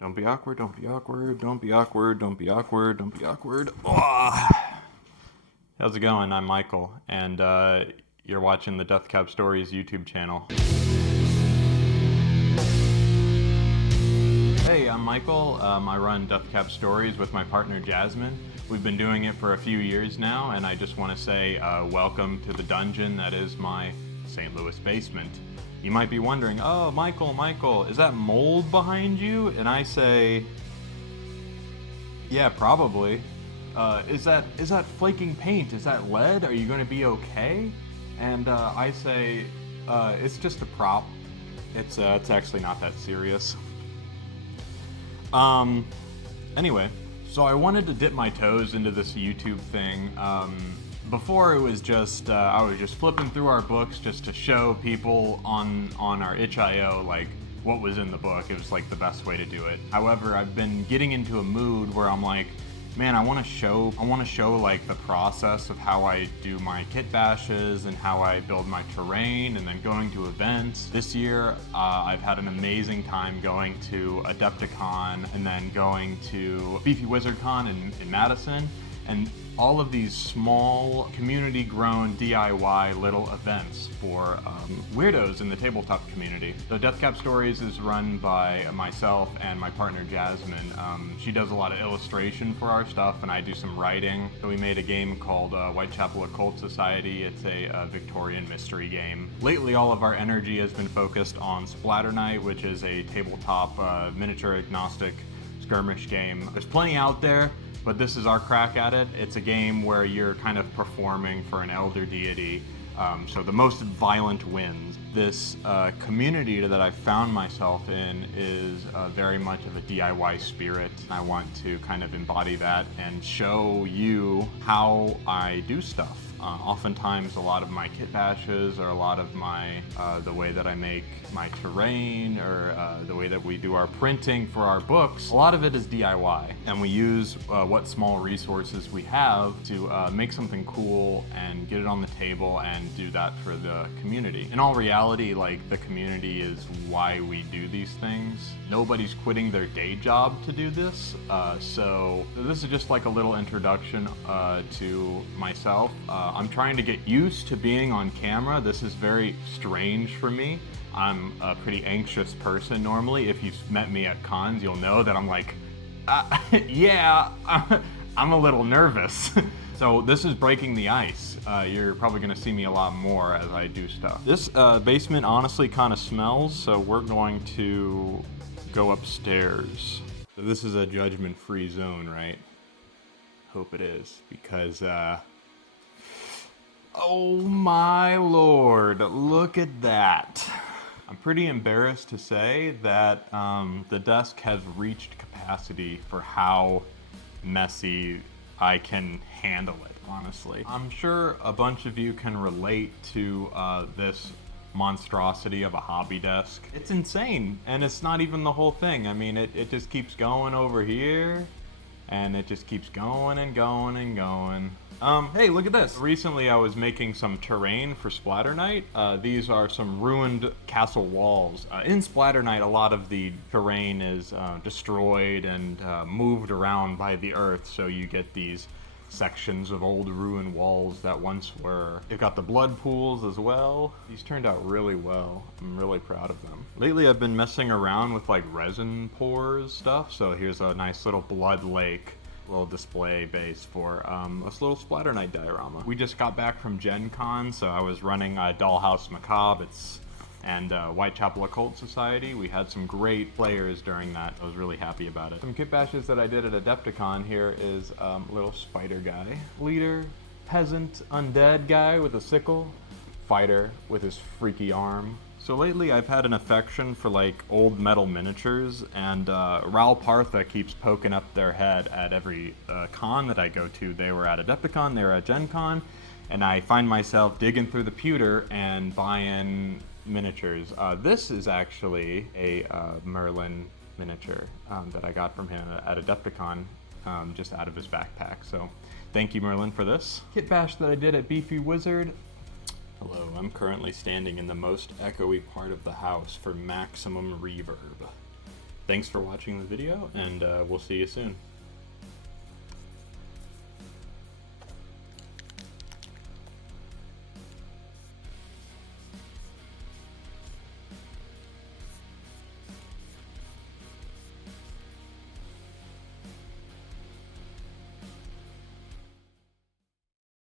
Don't be awkward, don't be awkward, don't be awkward, don't be awkward, don't be awkward. Oh. How's it going? I'm Michael, and you're watching the Death Cab Stories YouTube channel. Hey, I'm Michael. I run Death Cab Stories with my partner Jasmine. We've been doing it for a few years now, and I just want to say welcome to the dungeon that is my St. Louis basement. You might be wondering, oh, Michael, is that mold behind you? And I say, yeah, probably. Is that flaking paint? Is that lead? Are you going to be okay? And I say, it's just a prop. It's actually not that serious. Anyway, so I wanted to dip my toes into this YouTube thing. Before it was just, I was just flipping through our books just to show people on our itch.io, like, what was in the book. It was, like, the best way to do it. However, I've been getting into a mood where I'm like, man, I want to show, like, the process of how I do my kit bashes and how I build my terrain and then going to events. This year, I've had an amazing time going to Adepticon and then going to Beefy Wizard Con in Madison. And all of these small, community-grown DIY little events for weirdos in the tabletop community. So Death Cab Stories is run by myself and my partner Jasmine. She does a lot of illustration for our stuff, and I do some writing. So we made a game called Whitechapel Occult Society. It's a Victorian mystery game. Lately, all of our energy has been focused on Splatter Night, which is a tabletop miniature agnostic skirmish game. There's plenty out there, but this is our crack at it. It's a game where you're kind of performing for an elder deity, so the most violent wins. This community that I found myself in is very much of a DIY spirit. I want to kind of embody that and show you how I do stuff. Oftentimes a lot of my kit bashes or a lot of my the way that I make my terrain or the way that we do our printing for our books, a lot of it is DIY, and we use what small resources we have to make something cool and get it on the table and do that for the community. In all reality, like, the community is why we do these things. Nobody's quitting their day job to do this, so this is just like a little introduction to myself. I'm trying to get used to being on camera. This is very strange for me. I'm a pretty anxious person normally. If you've met me at cons, you'll know that I'm like, yeah, I'm a little nervous. So this is breaking the ice. You're probably gonna see me a lot more as I do stuff. This basement honestly kind of smells, so we're going to go upstairs. So this is a judgment-free zone, right? Hope it is, because oh my lord, look at that. I'm pretty embarrassed to say that the desk has reached capacity for how messy I can handle it, honestly. I'm sure a bunch of you can relate to this monstrosity of a hobby desk. It's insane, and it's not even the whole thing. I mean, it just keeps going over here, and it just keeps going and going and going. Hey, look at this. Recently I was making some terrain for Splatter Night. These are some ruined castle walls. In Splatter Night, a lot of the terrain is destroyed and moved around by the earth, so you get these sections of old ruined walls that once were. They've got the blood pools as well. These turned out really well. I'm really proud of them. Lately I've been messing around with like resin pours stuff, so here's a nice little blood lake, little display base for this little Splatter Night diorama. We just got back from Gen Con, so I was running Dollhouse Macabre and Whitechapel Occult Society. We had some great players during that. I was really happy about it. Some kit bashes that I did at Adepticon. Here is little spider guy. Leader, peasant, undead guy with a sickle. Fighter with his freaky arm. So lately I've had an affection for like old metal miniatures, and Ral Partha keeps poking up their head at every con that I go to. They were at Adepticon, they were at Gen Con, and I find myself digging through the pewter and buying miniatures. This is actually a Merlin miniature that I got from him at Adepticon, just out of his backpack. So thank you, Merlin, for this. Kit bash that I did at Beefy Wizard. Hello, I'm currently standing in the most echoey part of the house for maximum reverb. thanks for watching the video, and we'll see you soon.